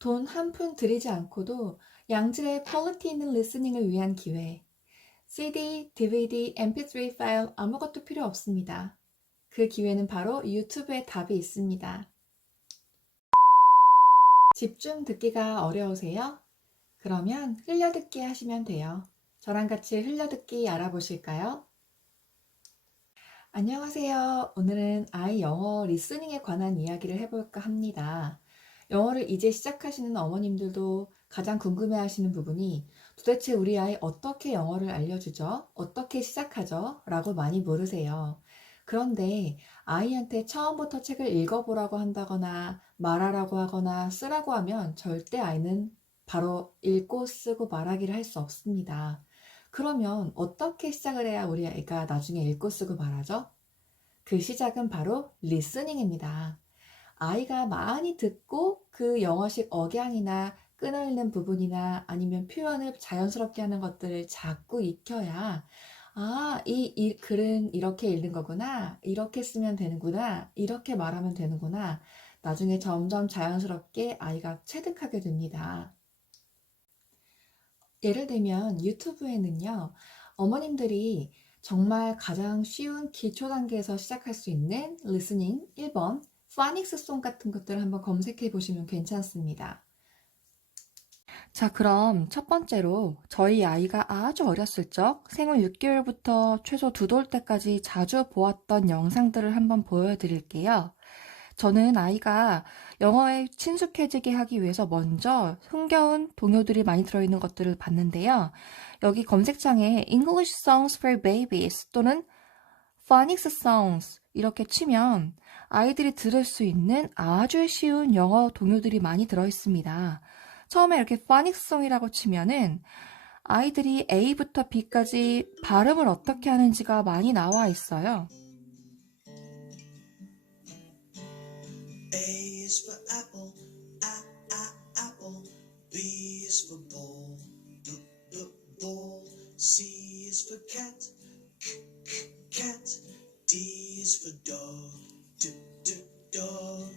돈 한 푼 들이지 않고도 양질의 퀄리티 있는 리스닝을 위한 기회. CD, DVD, MP3 파일 아무것도 필요 없습니다. 그 기회는 바로 유튜브에 답이 있습니다. 집중 듣기가 어려우세요? 그러면 흘려듣기 하시면 돼요. 저랑 같이 흘려듣기 알아보실까요? 안녕하세요. 오늘은 아이 영어 리스닝에 관한 이야기를 해볼까 합니다. 영어를 이제 시작하시는 어머님들도 가장 궁금해하시는 부분이 도대체 우리 아이 어떻게 영어를 알려주죠? 어떻게 시작하죠? 라고 많이 물으세요. 그런데 아이한테 처음부터 책을 읽어보라고 한다거나 말하라고 하거나 쓰라고 하면 절대 아이는 바로 읽고 쓰고 말하기를 할 수 없습니다. 그러면 어떻게 시작을 해야 우리 아이가 나중에 읽고 쓰고 말하죠? 그 시작은 바로 리스닝입니다. 아이가 많이 듣고 그 영어식 억양이나 끊어있는 부분이나 아니면 표현을 자연스럽게 하는 것들을 자꾸 익혀야 이 글은 이렇게 읽는 거구나. 이렇게 쓰면 되는구나. 이렇게 말하면 되는구나. 나중에 점점 자연스럽게 아이가 체득하게 됩니다. 예를 들면 유튜브에는요, 어머님들이 정말 가장 쉬운 기초 단계에서 시작할 수 있는 리스닝 1번 파닉스 송 같은 것들을 한번 검색해 보시면 괜찮습니다. 자, 그럼 첫 번째로 저희 아이가 아주 어렸을 적 생후 6개월부터 최소 2돌 때까지 자주 보았던 영상들을 한번 보여드릴게요. 저는 아이가 영어에 친숙해지게 하기 위해서 먼저 흥겨운 동요들이 많이 들어있는 것들을 봤는데요. 여기 검색창에 English Songs for Babies 또는 Phonics Songs 이렇게 치면 아이들이 들을 수 있는 아주 쉬운 영어 동요들이 많이 들어있습니다. 처음에 이렇게 Phonics Song이라고 치면은 아이들이 A부터 B까지 발음을 어떻게 하는지가 많이 나와 있어요. A is for apple, apple. B is for ball, ball. C is for cat, cat. D is for dog, dog.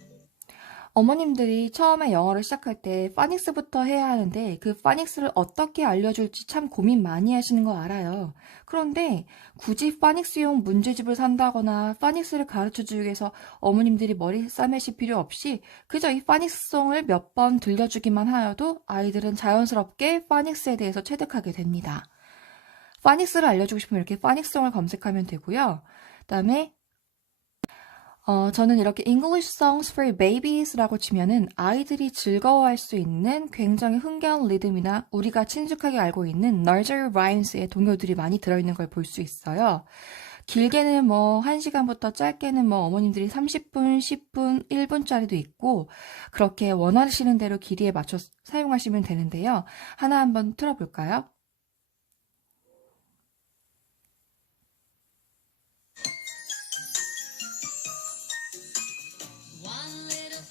어머님들이 처음에 영어를 시작할 때 파닉스부터 해야 하는데 그 파닉스를 어떻게 알려줄지 참 고민 많이 하시는 거 알아요. 그런데 굳이 파닉스용 문제집을 산다거나 파닉스를 가르쳐주기 위해서 어머님들이 머리 싸매실 필요 없이 그저 이 파닉스송을 몇 번 들려주기만 하여도 아이들은 자연스럽게 파닉스에 대해서 체득하게 됩니다. 파닉스를 알려주고 싶으면 이렇게 파닉스송을 검색하면 되고요. 그다음에 저는 이렇게 English Songs for Babies라고 치면은 아이들이 즐거워할 수 있는 굉장히 흥겨운 리듬이나 우리가 친숙하게 알고 있는 nursery rhymes의 동요들이 많이 들어있는 걸 볼 수 있어요. 길게는 뭐 1시간부터 짧게는 뭐 어머님들이 30분, 10분, 1분짜리도 있고 그렇게 원하시는 대로 길이에 맞춰 사용하시면 되는데요. 하나 한번 틀어볼까요? One little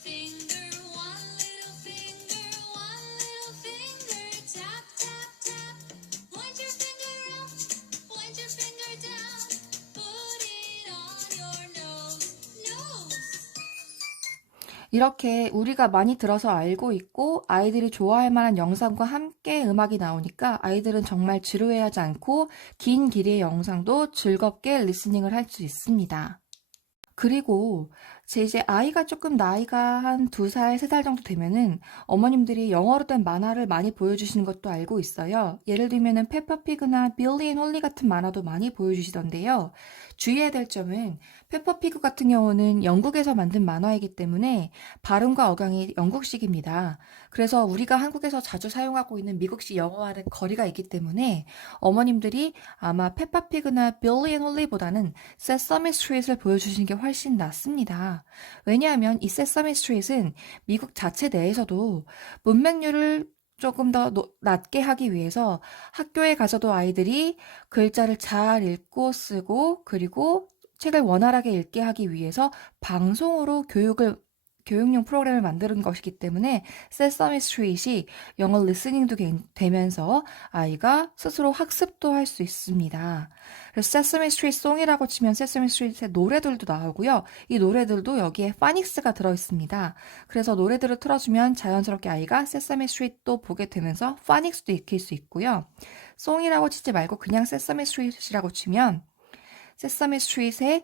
finger, tap, tap, tap. Point your finger up, point your finger down. Put it on your nose. 이렇게 우리가 많이 들어서 알고 있고 아이들이 좋아할 만한 영상과 함께 음악이 나오니까 아이들은 정말 지루해하지 않고 긴 길이의 영상도 즐겁게 리스닝을 할 수 있습니다. 그리고 이제 아이가 조금 나이가 한 2살, 3살 정도 되면은 어머님들이 영어로 된 만화를 많이 보여주시는 것도 알고 있어요. 예를 들면은 페퍼피그나 빌리 앤 홀리 같은 만화도 많이 보여주시던데요. 주의해야 될 점은 페퍼피그 같은 경우는 영국에서 만든 만화이기 때문에 발음과 억양이 영국식입니다. 그래서 우리가 한국에서 자주 사용하고 있는 미국식 영어와는 거리가 있기 때문에 어머님들이 아마 페퍼피그나 빌리 앤 홀리보다는 세서미 스트릿을 보여주시는 게 훨씬 낫습니다. 왜냐하면 이 세서미 스트릿은 미국 자체 내에서도 문맹률을 조금 더 낮게 하기 위해서 학교에 가서도 아이들이 글자를 잘 읽고 쓰고 그리고 책을 원활하게 읽게 하기 위해서 방송으로 교육을 교육용 프로그램을 만드는 것이기 때문에 세서미 스트릿이 영어 리스닝도 되면서 아이가 스스로 학습도 할 수 있습니다. 그래서 세서미 스트릿 송이라고 치면 세서미 스트릿의 노래들도 나오고요. 이 노래들도 여기에 파닉스가 들어있습니다. 그래서 노래들을 틀어주면 자연스럽게 아이가 세서미 스트릿도 보게 되면서 파닉스도 익힐 수 있고요. 송이라고 치지 말고 그냥 세서미 스트릿이라고 치면 세서미 스트릿의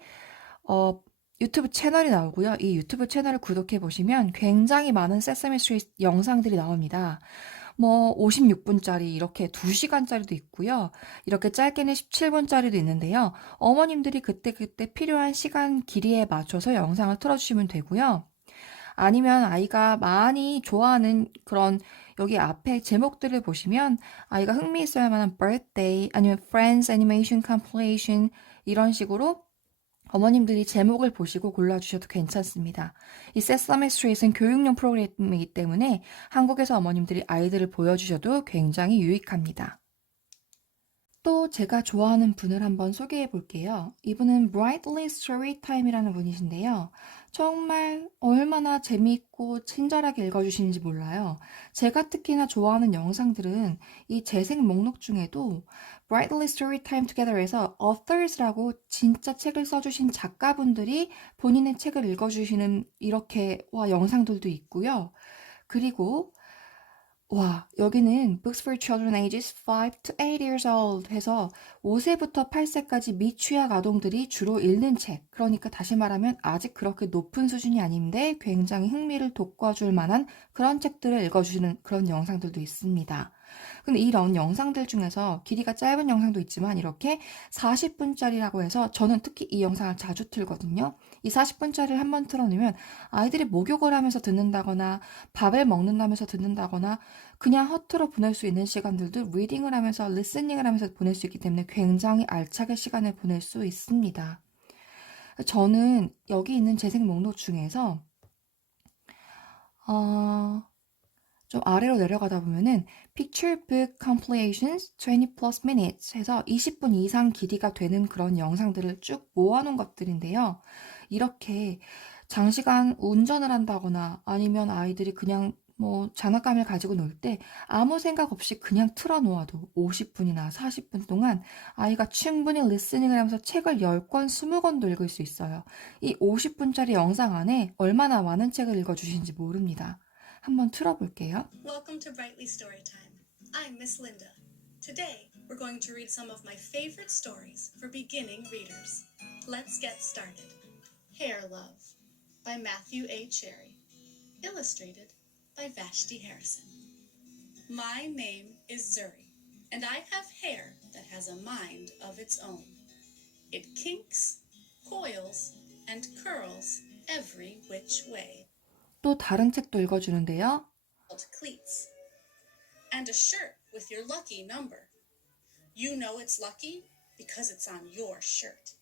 유튜브 채널이 나오고요. 이 유튜브 채널을 구독해 보시면 굉장히 많은 세서미 스트릿 영상들이 나옵니다. 뭐 56분짜리 이렇게 2시간짜리도 있고요. 이렇게 짧게는 17분짜리도 있는데요. 어머님들이 그때그때 필요한 시간 길이에 맞춰서 영상을 틀어주시면 되고요. 아니면 아이가 많이 좋아하는 그런 여기 앞에 제목들을 보시면 아이가 흥미있어야 만한 birthday 아니면 friends animation compilation 이런 식으로 어머님들이 제목을 보시고 골라주셔도 괜찮습니다. 이 세서미 스트릿은 교육용 프로그램이기 때문에 한국에서 어머님들이 아이들을 보여주셔도 굉장히 유익합니다. 또 제가 좋아하는 분을 한번 소개해 볼게요. 이분은 Brightly Storytime이라는 분이신데요. 정말 얼마나 재미있고 친절하게 읽어주시는지 몰라요. 제가 특히나 좋아하는 영상들은 이 재생 목록 중에도 Brightly Storytime Together에서 Authors라고 진짜 책을 써주신 작가분들이 본인의 책을 읽어주시는 이렇게 영상들도 있고요. 그리고 여기는 Books for Children ages 5 to 8 years old 해서 5세부터 8세까지 미취학 아동들이 주로 읽는 책. 그러니까 다시 말하면 아직 그렇게 높은 수준이 아닌데 굉장히 흥미를 돋궈줄 만한 그런 책들을 읽어주시는 그런 영상들도 있습니다. 근데 이런 영상들 중에서 길이가 짧은 영상도 있지만 이렇게 40분짜리라고 해서 저는 특히 이 영상을 자주 틀거든요. 이 40분짜리를 한번 틀어놓으면 아이들이 목욕을 하면서 듣는다거나 밥을 먹는다면서 듣는다거나 그냥 허투루 보낼 수 있는 시간들도 리딩을 하면서 리스닝을 하면서 보낼 수 있기 때문에 굉장히 알차게 시간을 보낼 수 있습니다. 저는 여기 있는 재생 목록 중에서 좀 아래로 내려가다 보면은 Picture Book Compilations 20 plus minutes 해서 20분 이상 길이가 되는 그런 영상들을 쭉 모아놓은 것들인데요. 이렇게 장시간 운전을 한다거나 아니면 아이들이 그냥 뭐 장난감을 가지고 놀 때 아무 생각 없이 그냥 틀어놓아도 50분이나 40분 동안 아이가 충분히 리스닝을 하면서 책을 10권, 20권도 읽을 수 있어요. 이 50분짜리 영상 안에 얼마나 많은 책을 읽어주신지 모릅니다. 한번 틀어볼게요. Welcome to Brightly Storytime. I'm Miss Linda. Today, we're going to read some of my favorite stories for beginning readers. Let's get started. Hair Love by Matthew A. Cherry. Illustrated by Vashti Harrison. My name is Zuri, and I have hair that has a mind of its own. It kinks, coils, and curls every which way. 또 다른 책도 읽어주는데요. Cleats, and a shirt with your lucky number. You know it's lucky because it's on your shirt.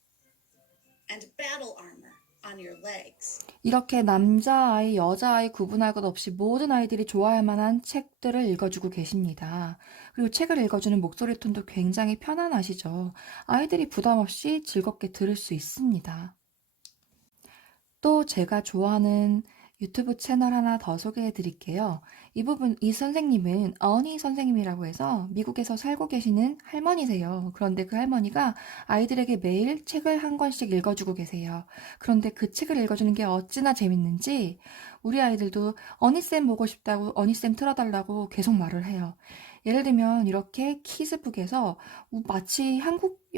And battle armor on your legs. 이렇게 남자아이, 여자아이 구분할 것 없이 모든 아이들이 좋아할 만한 책들을 읽어주고 계십니다. 그리고 책을 읽어주는 목소리 톤도 굉장히 편안하시죠. 아이들이 부담 없이 즐겁게 들을 수 있습니다. 또 제가 좋아하는 유튜브 채널 하나 더 소개해 드릴게요. 이 선생님은 어니 선생님이라고 해서 미국에서 살고 계시는 할머니세요. 그런데 그 할머니가 아이들에게 매일 책을 한 권씩 읽어주고 계세요. 그런데 그 책을 읽어주는 게 어찌나 재밌는지 우리 아이들도 어니쌤 보고 싶다고 어니쌤 틀어달라고 계속 말을 해요. 예를 들면 이렇게 키즈북에서 마치 한국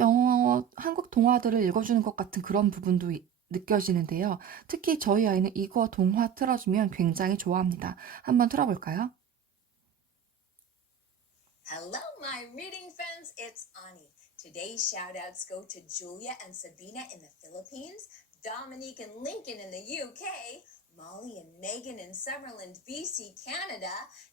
동화들을 읽어주는 것 같은 그런 부분도 느껴지는데요. 특히 저희 아이는 이거 동화 틀어주면 굉장히 좋아합니다. 한번 틀어볼까요? Hello, my reading friends. It's Ani. Today's shout-outs go to Julia and Sabina in the Philippines, Dominique and Lincoln in the UK, Molly and Megan in Summerland, BC, Canada,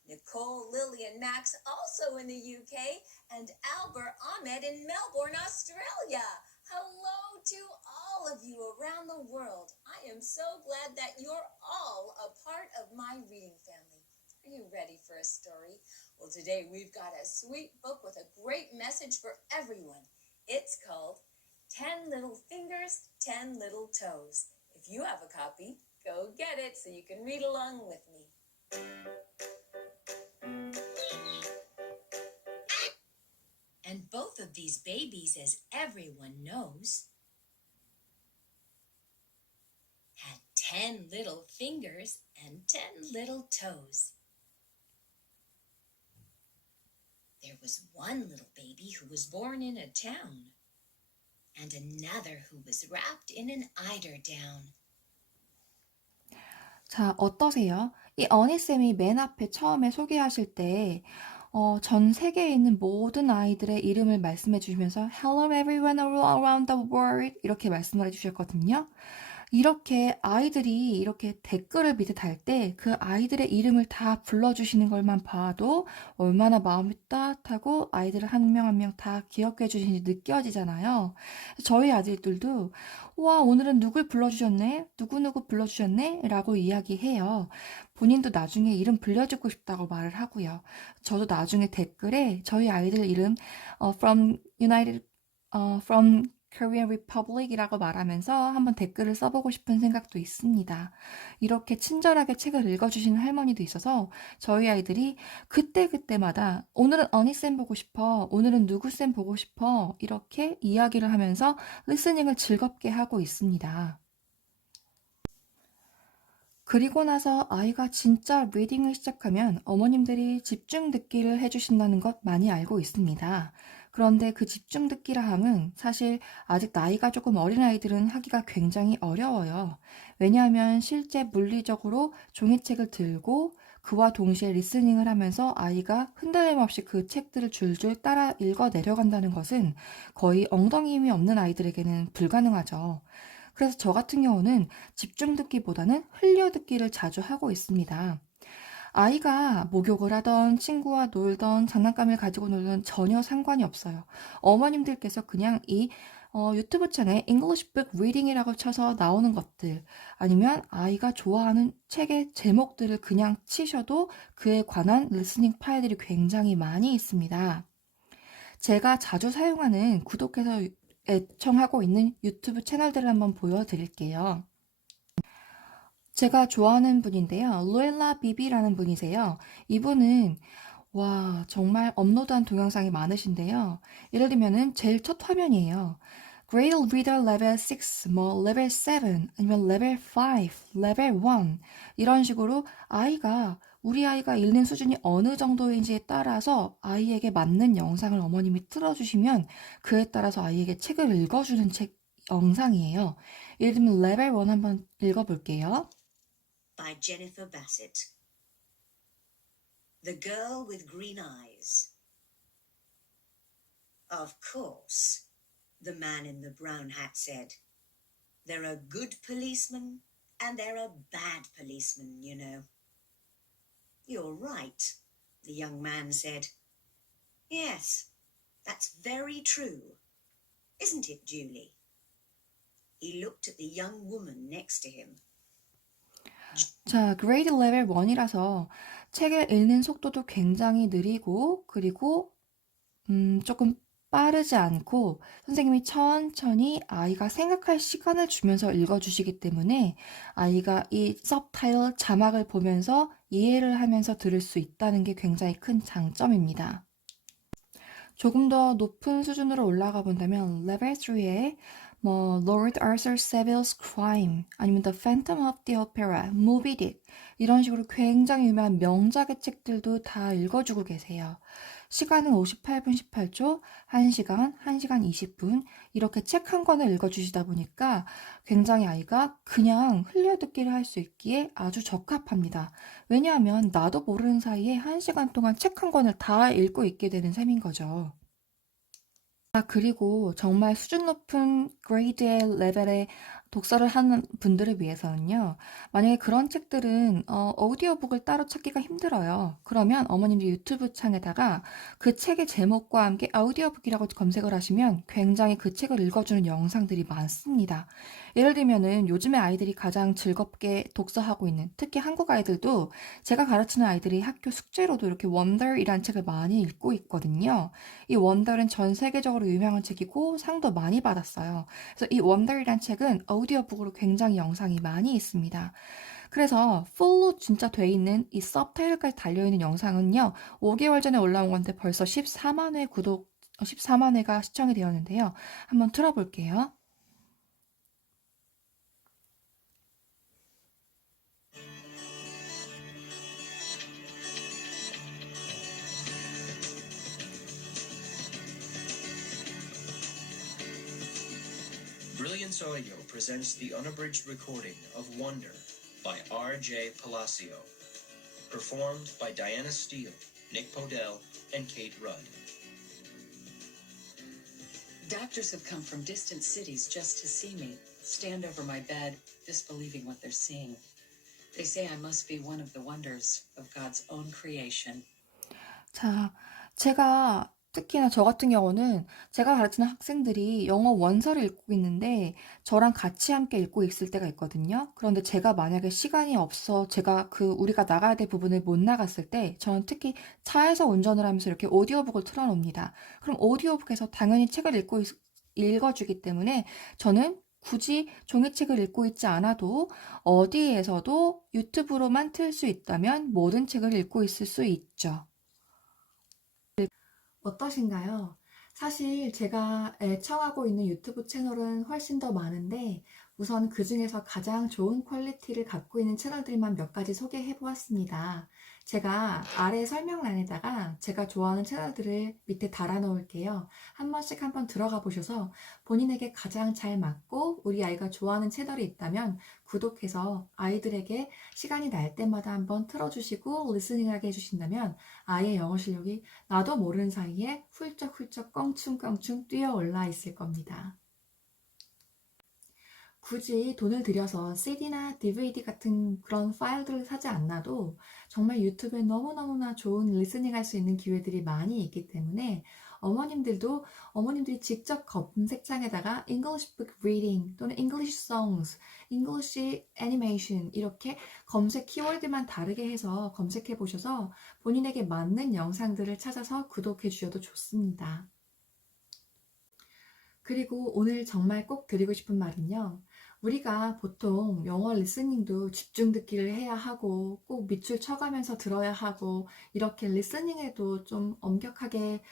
Nicole, Lily, and Max also in the UK, and Albert Ahmed in Melbourne, Australia. Hello to all of you around the world. I am so glad that you're all a part of my reading family. Are you ready for a story? Well, today we've got a sweet book with a great message for everyone. It's called 10 Little Fingers, 10 Little Toes. If you have a copy, Go get it so you can read along with me. And both of these babies, as everyone knows, had 10 little fingers and 10 little toes. There was one little baby who was born in a town, and another who was wrapped in an eider down. 자, 어떠세요? 이 어니쌤이 맨 앞에 처음에 소개하실 때, 전 세계에 있는 모든 아이들의 이름을 말씀해 주시면서 Hello everyone all around the world 이렇게 말씀을 해주셨거든요. 이렇게 아이들이 이렇게 댓글을 밑에 달 때 그 아이들의 이름을 다 불러주시는 것만 봐도 얼마나 마음이 따뜻하고 아이들을 한 명 한 명 다 기억해 주시는지 느껴지잖아요. 저희 아들들도 와, 오늘은 누굴 불러주셨네? 누구누구 불러주셨네? 라고 이야기해요. 본인도 나중에 이름 불려주고 싶다고 말을 하고요. 저도 나중에 댓글에 저희 아이들 이름 from Korean Republic이라고 말하면서 한번 댓글을 써보고 싶은 생각도 있습니다. 이렇게 친절하게 책을 읽어주시는 할머니도 있어서 저희 아이들이 그때그때마다 오늘은 어니쌤 보고 싶어, 오늘은 누구쌤 보고 싶어 이렇게 이야기를 하면서 리스닝을 즐겁게 하고 있습니다. 그리고 나서 아이가 진짜 리딩을 시작하면 어머님들이 집중 듣기를 해주신다는 것 많이 알고 있습니다. 그런데 그 집중 듣기라 함은 사실 아직 나이가 조금 어린 아이들은 하기가 굉장히 어려워요. 왜냐하면 실제 물리적으로 종이책을 들고 그와 동시에 리스닝을 하면서 아이가 흔들림 없이 그 책들을 줄줄 따라 읽어 내려간다는 것은 거의 엉덩이 힘이 없는 아이들에게는 불가능하죠. 그래서 저 같은 경우는 집중 듣기보다는 흘려 듣기를 자주 하고 있습니다. 아이가 목욕을 하던 친구와 놀던 장난감을 가지고 놀던 전혀 상관이 없어요. 어머님들께서 그냥 이 유튜브 창에 English Book Reading이라고 쳐서 나오는 것들 아니면 아이가 좋아하는 책의 제목들을 그냥 치셔도 그에 관한 리스닝 파일들이 굉장히 많이 있습니다. 제가 자주 사용하는 구독해서 애청하고 있는 유튜브 채널들을 한번 보여드릴게요. 제가 좋아하는 분인데요. 루엘라 비비라는 분이세요. 이분은 와, 정말 업로드한 동영상이 많으신데요. 예를 들면은 제일 첫 화면이에요. Grade Reader Level 6, 뭐 Level 7, 아니면 Level 5, Level 1 이런 식으로 우리 아이가 읽는 수준이 어느 정도인지에 따라서 아이에게 맞는 영상을 어머님이 틀어주시면 그에 따라서 아이에게 책을 읽어주는 책 영상이에요. 예를 들면 Level 1 한번 읽어볼게요. By Jennifer Bassett. The Girl with Green Eyes. Of course, the man in the brown hat said. There are good policemen and there are bad policemen, you know. You're right, the young man said. Yes, that's very true. Isn't it, Julie? He looked at the young woman next to him. 자, 그레이드 레벨 1이라서 책을 읽는 속도도 굉장히 느리고 그리고 조금 빠르지 않고 선생님이 천천히 아이가 생각할 시간을 주면서 읽어주시기 때문에 아이가 이 서브타이틀 자막을 보면서 이해를 하면서 들을 수 있다는 게 굉장히 큰 장점입니다. 조금 더 높은 수준으로 올라가 본다면 레벨 3에 뭐 Lord Arthur Saville's Crime 아니면 The Phantom of the Opera, Moby Dick 이런 식으로 굉장히 유명한 명작의 책들도 다 읽어주고 계세요. 시간은 58분 18초, 1시간, 1시간 20분 이렇게 책 한 권을 읽어주시다 보니까 굉장히 아이가 그냥 흘려듣기를 할 수 있기에 아주 적합합니다. 왜냐하면 나도 모르는 사이에 1시간 동안 책 한 권을 다 읽고 있게 되는 셈인 거죠. 그리고 정말 수준 높은 그레이드의 레벨의 독서를 하는 분들을 위해서는요. 만약에 그런 책들은 오디오북을 따로 찾기가 힘들어요. 그러면 어머님들 유튜브 창에다가 그 책의 제목과 함께 오디오북이라고 검색을 하시면 굉장히 그 책을 읽어주는 영상들이 많습니다. 예를 들면은 요즘에 아이들이 가장 즐겁게 독서하고 있는, 특히 한국 아이들도 제가 가르치는 아이들이 학교 숙제로도 이렇게 원더이라는 책을 많이 읽고 있거든요. 이 원더는 전 세계적으로 유명한 책이고 상도 많이 받았어요. 그래서 이 원더이라는 책은 오디오북으로 굉장히 영상이 많이 있습니다. 그래서 풀로 진짜 돼 있는 이 서브타이틀까지 달려있는 영상은요, 5개월 전에 올라온 건데 벌써 14만 회 14만 회가 시청이 되었는데요. 한번 틀어볼게요. Brilliance Audio presents the unabridged recording of Wonder by R.J. Palacio, performed by Diana Steele, Nick Podell, and Kate Rudd. Doctors have come from distant cities just to see me, stand over my bed, disbelieving what they're seeing. They say I must be one of the wonders of God's own creation. 자, 제가 특히나 저 같은 경우는 제가 가르치는 학생들이 영어 원서를 읽고 있는데 저랑 같이 함께 읽고 있을 때가 있거든요. 그런데 제가 만약에 시간이 없어 제가 우리가 나가야 될 부분을 못 나갔을 때 저는 특히 차에서 운전을 하면서 이렇게 오디오북을 틀어놓습니다. 그럼 오디오북에서 당연히 책을 읽어주기 때문에 저는 굳이 종이책을 읽고 있지 않아도 어디에서도 유튜브로만 틀 수 있다면 모든 책을 읽고 있을 수 있죠. 어떠신가요? 사실 제가 애청하고 있는 유튜브 채널은 훨씬 더 많은데 우선 그 중에서 가장 좋은 퀄리티를 갖고 있는 채널들만 몇 가지 소개해 보았습니다. 제가 아래 설명란에다가 제가 좋아하는 채널들을 밑에 달아 놓을게요. 한 번씩 한번 들어가 보셔서 본인에게 가장 잘 맞고 우리 아이가 좋아하는 채널이 있다면 구독해서 아이들에게 시간이 날 때마다 한번 틀어주시고 리스닝하게 해주신다면 아이의 영어 실력이 나도 모르는 사이에 훌쩍훌쩍 껑충껑충 뛰어 올라 있을 겁니다. 굳이 돈을 들여서 CD나 DVD 같은 그런 파일들을 사지 않아도 정말 유튜브에 너무너무나 좋은 리스닝 할 수 있는 기회들이 많이 있기 때문에 어머님들이 직접 검색창에다가 English Book Reading 또는 English Songs, English Animation 이렇게 검색 키워드만 다르게 해서 검색해 보셔서 본인에게 맞는 영상들을 찾아서 구독해 주셔도 좋습니다. 그리고 오늘 정말 꼭 드리고 싶은 말은요. 우리가 보통 영어 리스닝도 집중 듣기를 해야 하고 꼭 밑줄 쳐가면서 들어야 하고 이렇게 리스닝에도 좀 엄격하게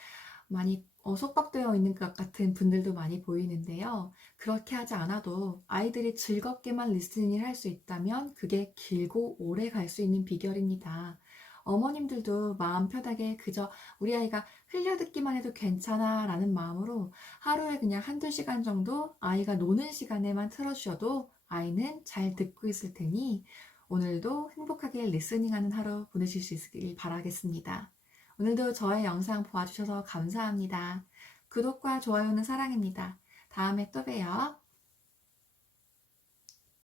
많이 속박되어 있는 것 같은 분들도 많이 보이는데요. 그렇게 하지 않아도 아이들이 즐겁게만 리스닝을 할 수 있다면 그게 길고 오래 갈 수 있는 비결입니다. 어머님들도 마음 편하게 그저 우리 아이가 흘려듣기만 해도 괜찮아 라는 마음으로 하루에 그냥 한두 시간 정도 아이가 노는 시간에만 틀어주셔도 아이는 잘 듣고 있을 테니 오늘도 행복하게 리스닝하는 하루 보내실 수 있길 바라겠습니다. 오늘도 저의 영상 보아주셔서 감사합니다. 구독과 좋아요는 사랑입니다. 다음에 또 봬요.